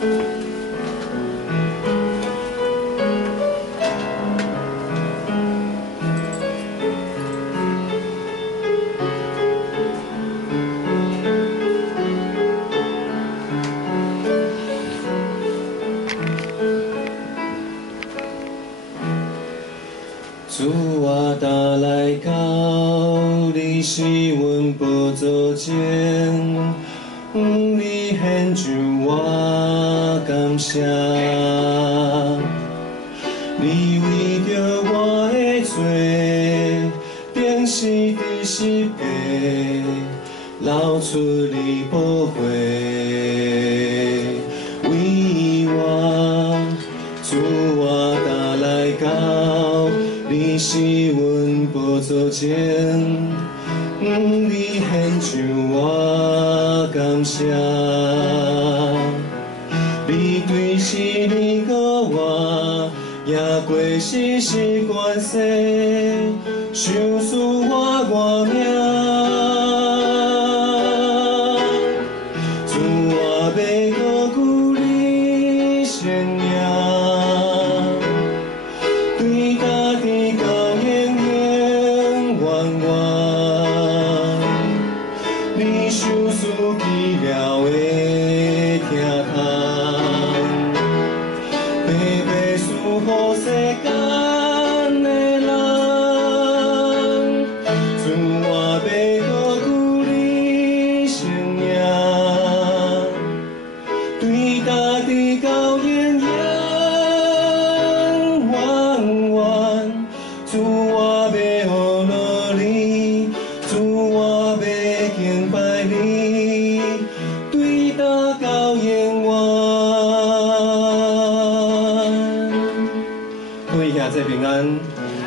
主啊，打来到你是阮宝座前，你献上我感谢，你为着我的罪，定是第十架，流出你宝血，为我，主啊，打来到。你是阮宝座前，你献上我感谢，你对是你个我，也过世是关系，受死我命。主我要高举你生命。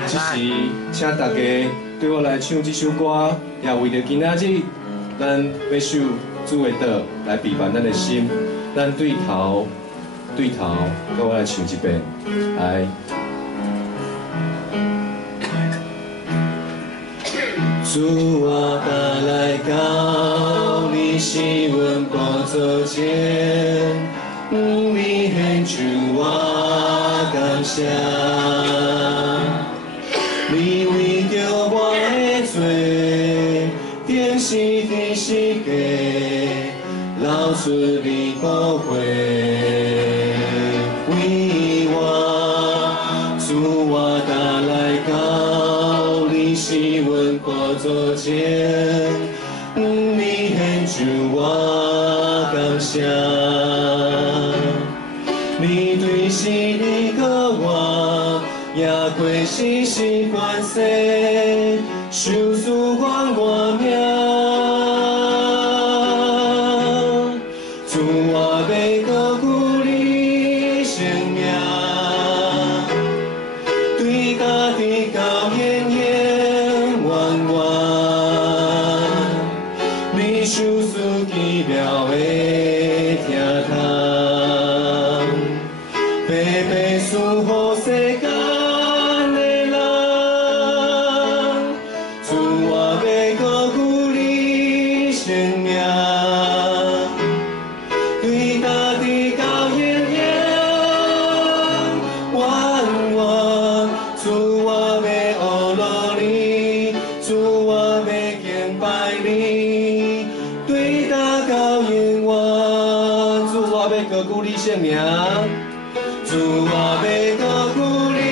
这时，请大家对我来唱这首歌，也为着今仔日，咱要守主的道来陪伴咱的心。咱对头，跟我来唱一遍，来。主啊，打来到你是阮宝座前，你献上我感谢。你为着我的罪，定是第十架，流出你宝血，为我，主我打来到你是阮宝座前，你献上我感谢，你对是你个我。也过世是关系，受死我命。主我要高举你生命，对家己到永远。你受死奇妙的疼痛，白白赐予世间。生命，主我要高举你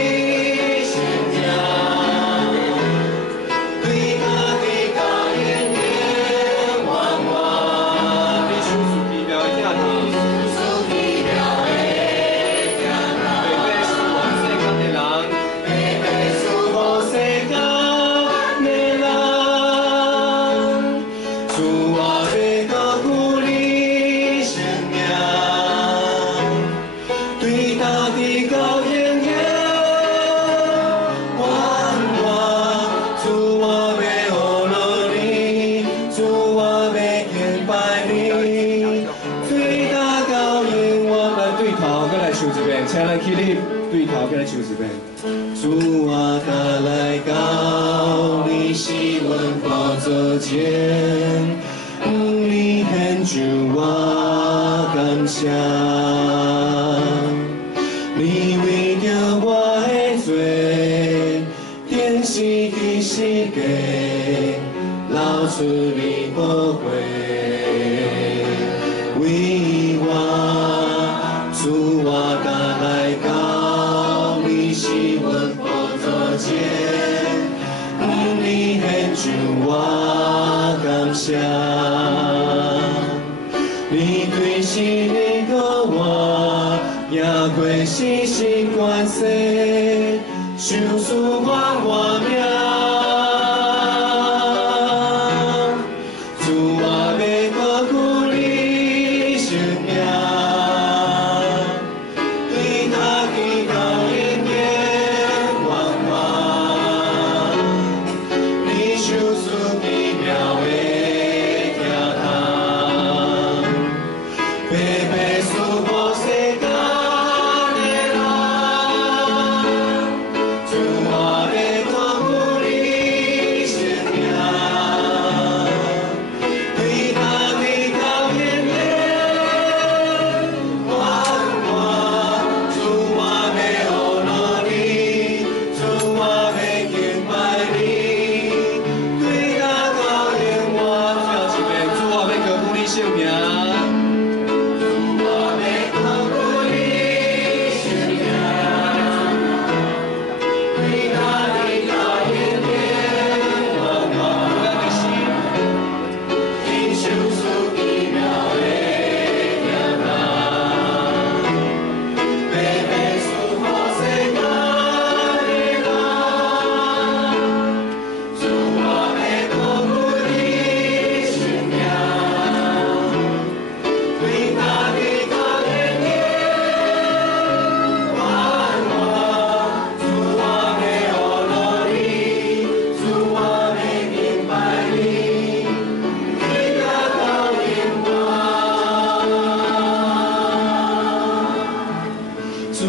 生命，对家己到永远。你受死奇妙的疼痛，白白赐予世间的人，主我要高举你生命。对家己到永远，主我要学你，主我要敬拜你，对家到永远。咱对头，再来唱一遍，请咱起立，对头，再来唱一遍。主我打来到你是阮宝座前，你献上我感谢。谢，你为着我的罪，定死伫世界，流出你宝血，为我主我甲来到你是阮宝座前，向你献上我感谢。你对是你个我，也过世是关系，受死我活命。主我要保护你生命，对他祈祷永远光华，你受死奇妙的疼痛。白白赐予世间的人，主我要托付你生命，对他祈祷永远光华。主我要护护你，主我要敬拜你，对他高永我。最后一遍，主我要托付你生命。主